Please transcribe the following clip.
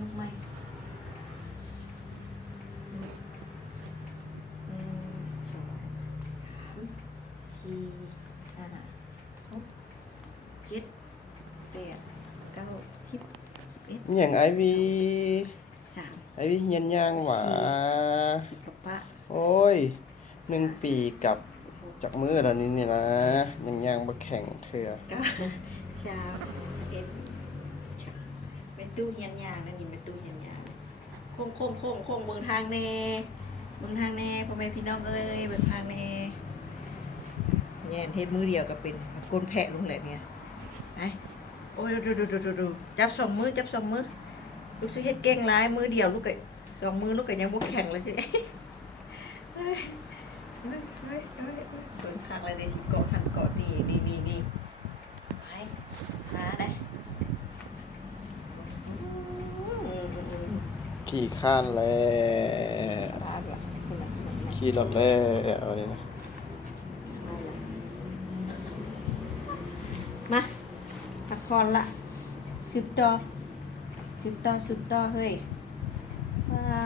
ลุกไหมหนึ่งสองสามสี่ห้าหกเจ็ดแปดเก้าสิบสิบเอ็ดอหย่างไอวีสามไอวีเฮียนย่างหว่ากับปะโอ้ยหนึ่งปีกับจากมือแล้วนี้นี่นะยังย่างบ่แข็งเถื่อเก้าสามเอ็ดเป็น ตู้เฮียนยางนั่นนี่เป็นตู้เฮียนยางโค้งโค้งโค้งโค้งเมืองทางแน่เมืองทางแน่พ่อแม่พี่น้องเอ้ยเมืองทางแน่เนี่เฮ็ดมือเดียวก็เป็นกลนแพะลงแหละเนี่ยไอ้โอ้ยดูดูดูดูดูจับสองมือจับสองมือลูกสิเฮ็ดเก่งร้ายมือเดียวลูกก็สองมือลูกก็ยังบ่แข็งเลยจ้ะเฮ้ยเฮ้ยเฮ้ยเฮ้ยเบิ่งคักเลยได้สิเกาะหันเกาะนี่นี่นี่นี่ไปมาได้อืม ขี่ข้านแล้วมาละคนละคนละขี่รถแล้วเอาเลยนะมาพักผ่อนละสืบต่อสืบต่อสืบต่อเฮ้ยว่า